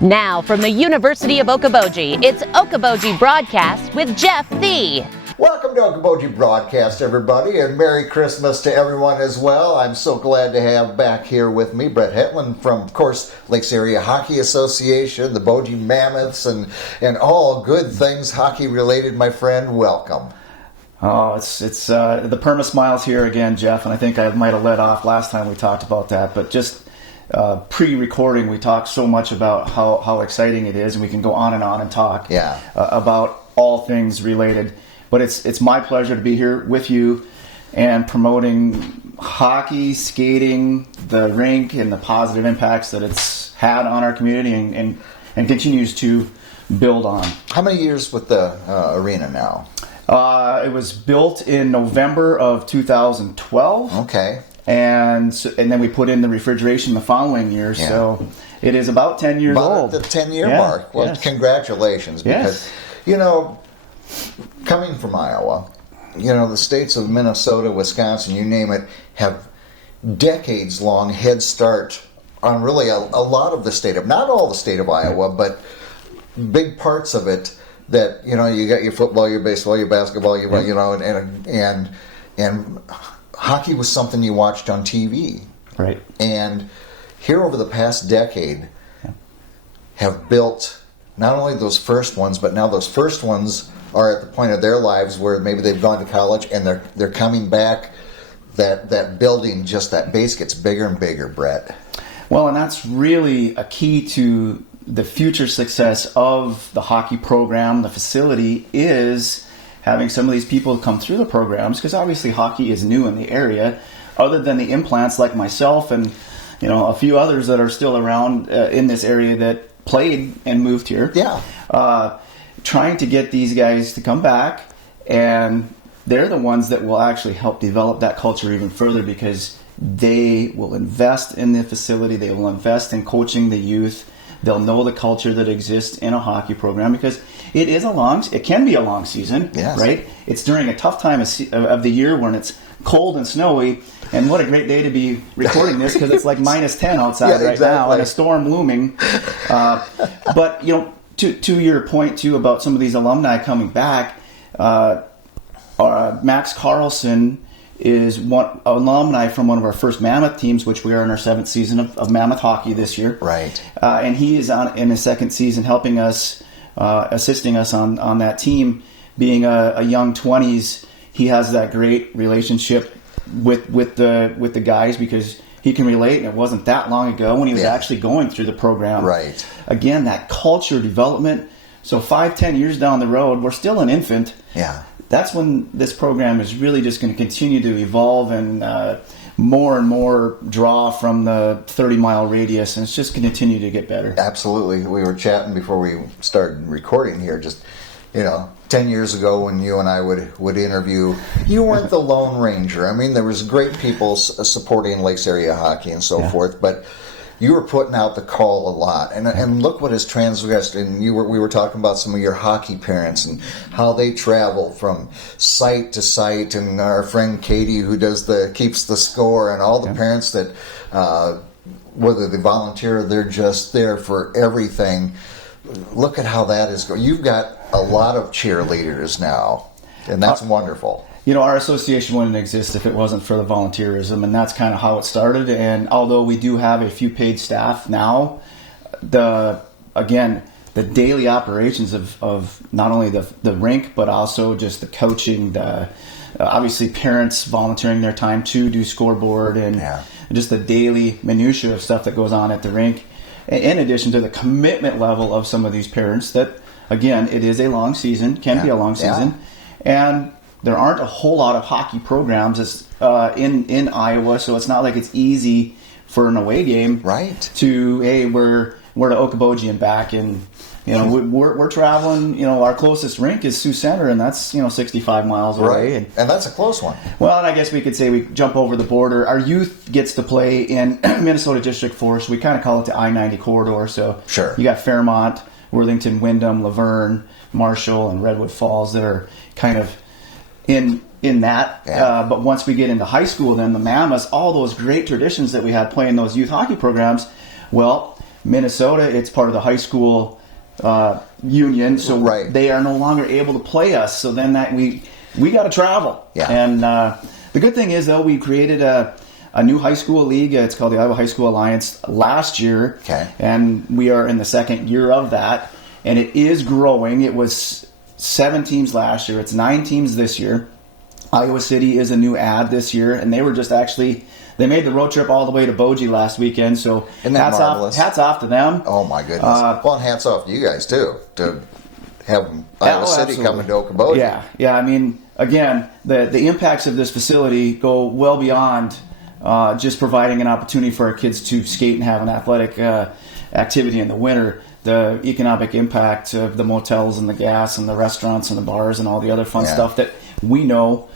Now from the University of Okoboji, it's Okoboji Broadcast with Jeff Thee. Welcome to Okoboji Broadcast, everybody, and Merry Christmas to everyone as well. I'm so glad to have back here with me Brett Hetland from, of course, Lakes Area Hockey Association, the Boji Mammoths, and all good things hockey-related, my friend. Welcome. Oh, it's the perma smiles here again, Jeff, and I think I might have let off last time we talked about that, but just pre-recording, we talked so much about how exciting it is, and we can go on and talk about all things related. But it's my pleasure to be here with you and promoting hockey, skating, the rink, and the positive impacts that it's had on our community and continues to build on. How many years with the arena now? It was built in November of 2012. Okay. And then we put in the refrigeration the following year, so it is about 10 years old. The 10-year mark. Well, congratulations, because, coming from Iowa, the states of Minnesota, Wisconsin, you name it, have decades-long head start on really a lot of the state of, not all the state of Iowa, but big parts of it that, you got your football, your baseball, your basketball, and hockey was something you watched on TV. Right. And here over the past decade have built not only those first ones, but now those first ones are at the point of their lives where maybe they've gone to college and they're coming back. That building, just that base gets bigger and bigger, Brett. Well, and that's really a key to the future success of the hockey program, the facility, is having some of these people come through the programs, because obviously hockey is new in the area, other than the implants like myself and a few others that are still around in this area that played and moved here. Trying to get these guys to come back, and they're the ones that will actually help develop that culture even further, because they will invest in the facility, they will invest in coaching the youth. They'll know the culture that exists in a hockey program, because it can be a long season, right? It's during a tough time of the year when it's cold and snowy, and what a great day to be recording this, because it's like minus 10 outside now and a storm looming. But, to your point, too, about some of these alumni coming back, Max Carlson is one alumni from one of our first Mammoth teams, which we are in our 7th season of Mammoth hockey this year. Right. And he is in his 2nd season helping us, assisting us on that team. Being a young 20s, he has that great relationship with the guys, because he can relate, and it wasn't that long ago when he was actually going through the program. Right. Again, that culture development. So 5-10 years down the road, we're still an infant. Yeah. That's when this program is really just going to continue to evolve and more and more draw from the 30-mile radius, and it's just going to continue to get better. Absolutely. We were chatting before we started recording here, just, 10 years ago when you and I would interview, you weren't the Lone Ranger. I mean, there was great people supporting Lakes Area Hockey and so forth, but you were putting out the call a lot, and look what has transgressed. And we were talking about some of your hockey parents and how they travel from site to site, and our friend Katie who keeps the score, and all the parents that whether they volunteer or they're just there for everything. Look at how that is going. You've got a lot of cheerleaders now, and that's wonderful. Our association wouldn't exist if it wasn't for the volunteerism, and that's kind of how it started. And although we do have a few paid staff now, the daily operations of not only the rink, but also just the coaching, obviously parents volunteering their time to do scoreboard, and just the daily minutia of stuff that goes on at the rink, in addition to the commitment level of some of these parents that, again, it is a long season, can be a long season, and there aren't a whole lot of hockey programs in Iowa, so it's not like it's easy for an away game. Right. To we're to Okoboji and back, and we're traveling. Our closest rink is Sioux Center, and that's 65 miles away. Right. And that's a close one. Well, and I guess we could say we jump over the border. Our youth gets to play in Minnesota District 4, so we kind of call it the I-90 corridor. So you got Fairmont, Worthington, Windham, Laverne, Marshall, and Redwood Falls that are kind of in that. But once we get into high school, then the Mammoths, all those great traditions that we had playing those youth hockey programs, well, Minnesota, it's part of the high school union, so they are no longer able to play us. So then that we got to travel. Yeah. And the good thing is, though, we created a new high school league. It's called the Iowa High School Alliance last year. Okay. And we are in the second year of that. And it is growing. It was 7 teams last year. It's 9 teams this year. Iowa City is a new ad this year. And they were just they made the road trip all the way to Boji last weekend. So hats off to them. Oh, my goodness. Well, and hats off to you guys, too, to have Iowa City coming to Okoboji. Yeah. I mean, again, the impacts of this facility go well beyond just providing an opportunity for our kids to skate and have an athletic activity in the winter. The economic impact of the motels and the gas and the restaurants and the bars and all the other fun stuff that we know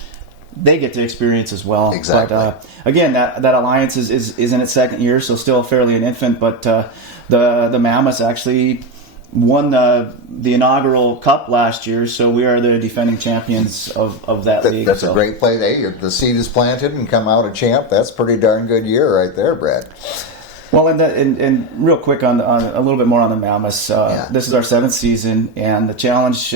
they get to experience as well. Exactly. But again, that alliance is in its second year, so still fairly an infant. But the Mammoths actually won the inaugural cup last year, so we are the defending champions of that league. That's a great play. Hey, the seed is planted and come out a champ. That's a pretty darn good year right there, Brad. Well, and real quick on a little bit more on the Mammoths. This is our 7th season, and the challenge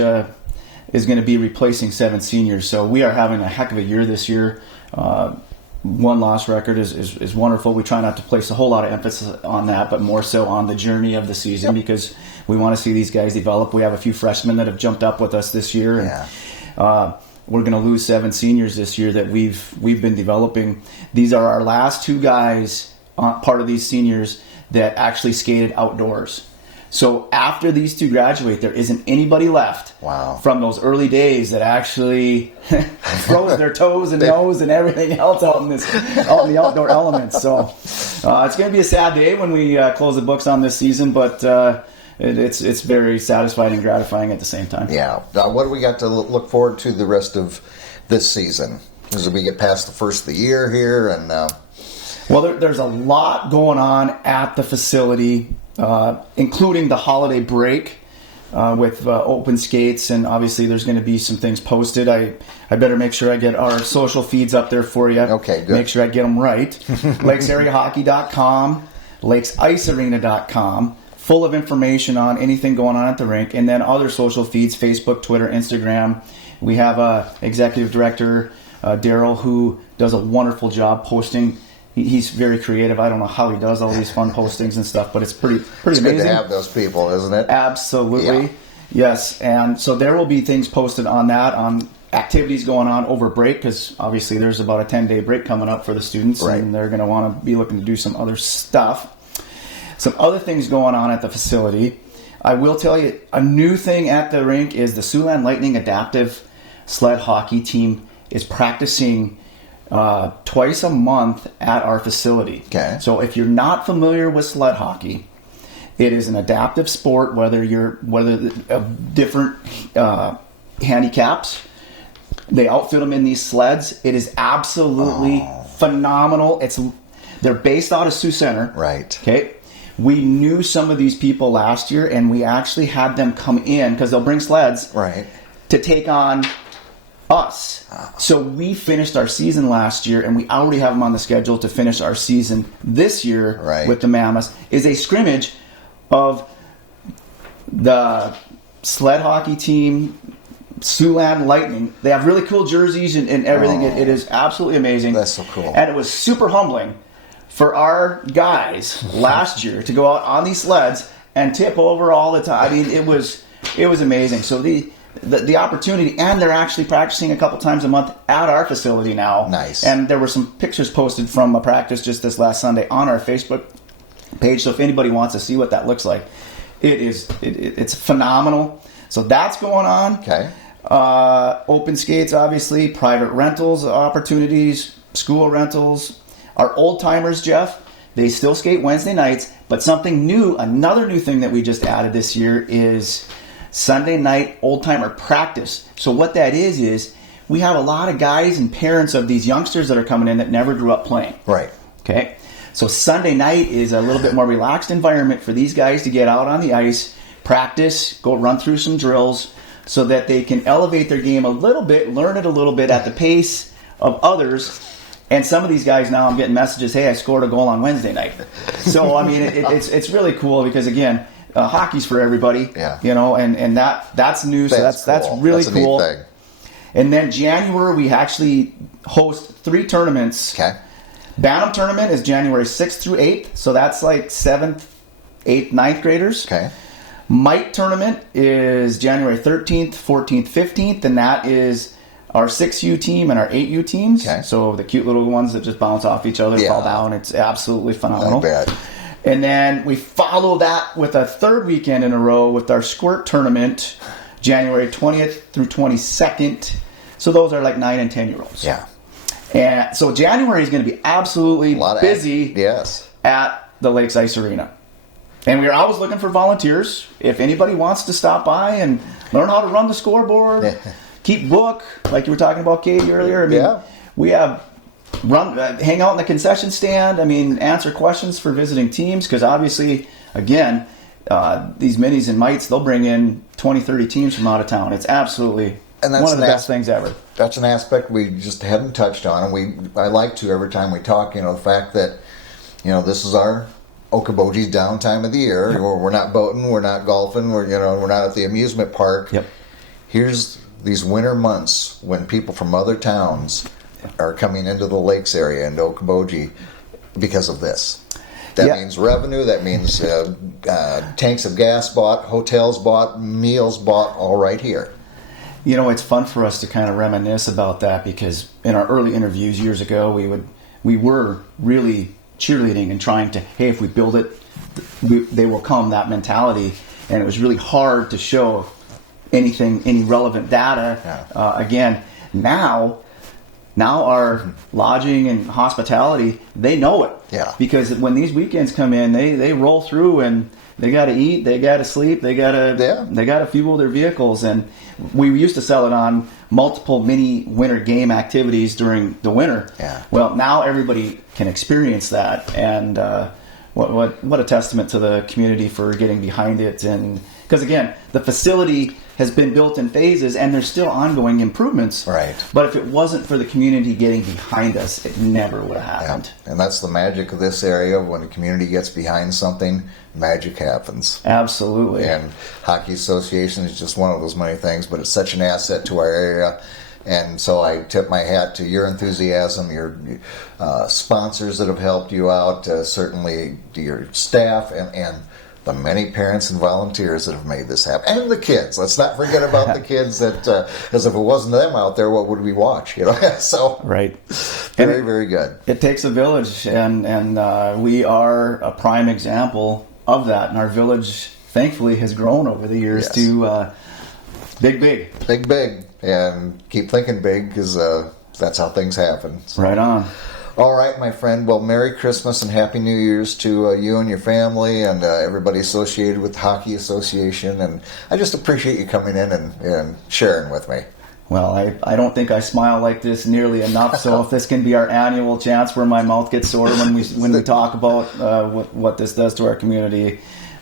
is going to be replacing 7 seniors. So we are having a heck of a year this year. 1-loss record is wonderful. We try not to place a whole lot of emphasis on that, but more so on the journey of the season because we want to see these guys develop. We have a few freshmen that have jumped up with us this year. And, we're going to lose 7 seniors this year that we've been developing. These are our last 2 guys, part of these seniors, that actually skated outdoors. So after these 2 graduate, there isn't anybody left from those early days that actually froze their toes and nose and everything else out in the outdoor elements. So it's going to be a sad day when we close the books on this season, but it's very satisfying and gratifying at the same time. Yeah. What do we got to look forward to the rest of this season? As we get past the first of the year here, and well, there's a lot going on at the facility. Including the holiday break with open skates, and obviously there's going to be some things posted. I better make sure I get our social feeds up there for you. Okay, good. Make sure I get them right. LakesAreaHockey.com, LakesIceArena.com, full of information on anything going on at the rink, and then other social feeds, Facebook, Twitter, Instagram. We have a executive director, Daryl, who does a wonderful job posting. He's very creative. I don't know how he does all these fun postings and stuff, but it's pretty amazing. It's good to have those people, isn't it? Absolutely. Yeah. Yes. And so there will be things posted on that, on activities going on over break, because obviously there's about a 10-day break coming up for the students, and they're going to want to be looking to do some other stuff. Some other things going on at the facility. I will tell you, a new thing at the rink is the Siouxland Lightning Adaptive Sled Hockey team is practicing twice a month at our facility. Okay. So if you're not familiar with sled hockey, it is an adaptive sport. Whether different handicaps, they outfit them in these sleds. It is absolutely phenomenal. They're based out of Sioux Center. Right. Okay. We knew some of these people last year, and we actually had them come in because they'll bring sleds. Right. To take on us. So we finished our season last year, and we already have them on the schedule to finish our season this year with the Mammoths. Is a scrimmage of the sled hockey team, Siouxland Lightning. They have really cool jerseys and everything. It is absolutely amazing. That's so cool. And it was super humbling for our guys last year to go out on these sleds and tip over all the time. I mean, it was amazing. So the opportunity, and they're actually practicing a couple times a month at our facility now. Nice. And there were some pictures posted from a practice just this last Sunday on our Facebook page. So if anybody wants to see what that looks like, it's phenomenal. So that's going on. Okay. Open skates, obviously, private rentals opportunities, school rentals. Our old timers, Jeff, they still skate Wednesday nights, but something new, another new thing that we just added this year is Sunday night old timer practice. So what that is we have a lot of guys and parents of these youngsters that are coming in that never grew up playing. Right. Okay. So Sunday night is a little bit more relaxed environment for these guys to get out on the ice, practice, go run through some drills so that they can elevate their game a little bit, learn it a little bit at the pace of others, And some of these guys now, I'm getting messages, hey, I scored a goal on Wednesday night. So, I mean, it's really cool because, again, hockey's for everybody, and that's new. So that's really cool. Neat thing. And then January, we actually host 3 tournaments. Okay. Bantam tournament is January 6th through 8th. So that's like 7th, 8th, 9th graders. Okay. Mite tournament is January 13th, 14th, 15th. And that is our 6U team and our 8U teams. Okay. So the cute little ones that just bounce off each other, fall down. It's absolutely phenomenal. Not bad. And then we follow that with a 3rd weekend in a row with our squirt tournament, January 20th through 22nd. So those are like 9 and 10-year-olds. Yeah. And so January is going to be absolutely busy at the Lakes Ice Arena. And we're always looking for volunteers. If anybody wants to stop by and learn how to run the scoreboard, keep book, like you were talking about, Katie, earlier. I mean, we have hang out in the concession stand. I mean, answer questions for visiting teams because obviously, again, these minis and mites, they'll bring in 20, 30 teams from out of town. It's absolutely one of the best things ever. That's an aspect we just haven't touched on, and I like to every time we talk. The fact that this is our Okoboji downtime of the year. Yep. We're not boating, we're not golfing, we're not at the amusement park. Yep. Here's these winter months when people from other towns are coming into the lakes area and Okoboji because of this. That means revenue. That means tanks of gas bought, hotels bought, meals bought, all right here. It's fun for us to kind of reminisce about that because in our early interviews years ago, we were really cheerleading and trying to, hey, if we build it, they will come, that mentality. And it was really hard to show any relevant data. Again, now our lodging and hospitality, they know it. Yeah. Because when these weekends come in, they roll through and they got to eat, they got to sleep, they got to fuel their vehicles. And we used to sell it on multiple mini winter game activities during the winter. Yeah. Well, now everybody can experience that, and what a testament to the community for getting behind it. And because again, the facility has been built in phases, and there's still ongoing improvements. Right. But if it wasn't for the community getting behind us, it never would have happened. Yeah. And that's the magic of this area. When the community gets behind something, magic happens. Absolutely. And Hockey Association is just one of those many things, but it's such an asset to our area. And so I tip my hat to your enthusiasm, your sponsors that have helped you out, certainly to your staff, and the many parents and volunteers that have made this happen. And the kids. Let's not forget about the kids that, because if it wasn't them out there, what would we watch? So right. Very, very good. It takes a village, and we are a prime example of that. And our village, thankfully, has grown over the years to big. Big. And keep thinking big, because that's how things happen. So. Right on. All right, my friend. Well, Merry Christmas and Happy New Year's to you and your family and everybody associated with the Hockey Association. And I just appreciate you coming in and sharing with me. Well, I don't think I smile like this nearly enough, so if this can be our annual chance where my mouth gets sore when we talk about what this does to our community,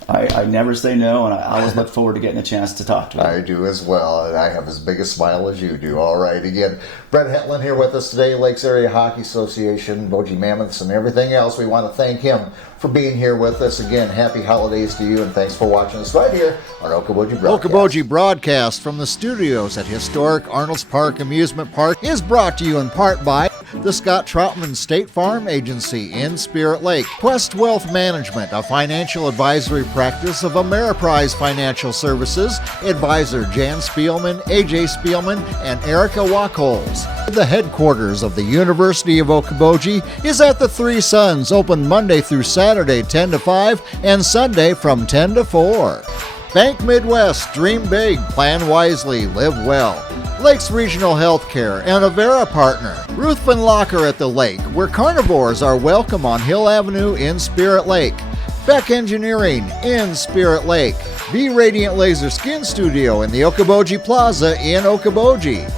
I never say no, and I always look forward to getting a chance to talk to you. I do as well, and I have as big a smile as you do. All right, again, Brett Hetland here with us today, Lakes Area Hockey Association, Boji Mammoths, and everything else. We want to thank him for being here with us. Again, happy holidays to you, and thanks for watching us right here on Okoboji Broadcast. Okoboji Broadcast from the studios at historic Arnold's Park Amusement Park is brought to you in part by the Scott Troutman State Farm Agency in Spirit Lake, Quest Wealth Management, a financial advisory practice of Ameriprise Financial Services, advisor Jan Spielman, AJ Spielman, and Erica Wachholz. The headquarters of the University of Okoboji is at the Three Sons, open Monday through Saturday 10 to 5 and Sunday from 10 to 4. Bank Midwest, dream big, plan wisely, live well. Lakes Regional Healthcare and Avera Partner. Ruthven Locker at the Lake, where carnivores are welcome on Hill Avenue in Spirit Lake. Beck Engineering in Spirit Lake. Be Radiant Laser Skin Studio in the Okoboji Plaza in Okoboji.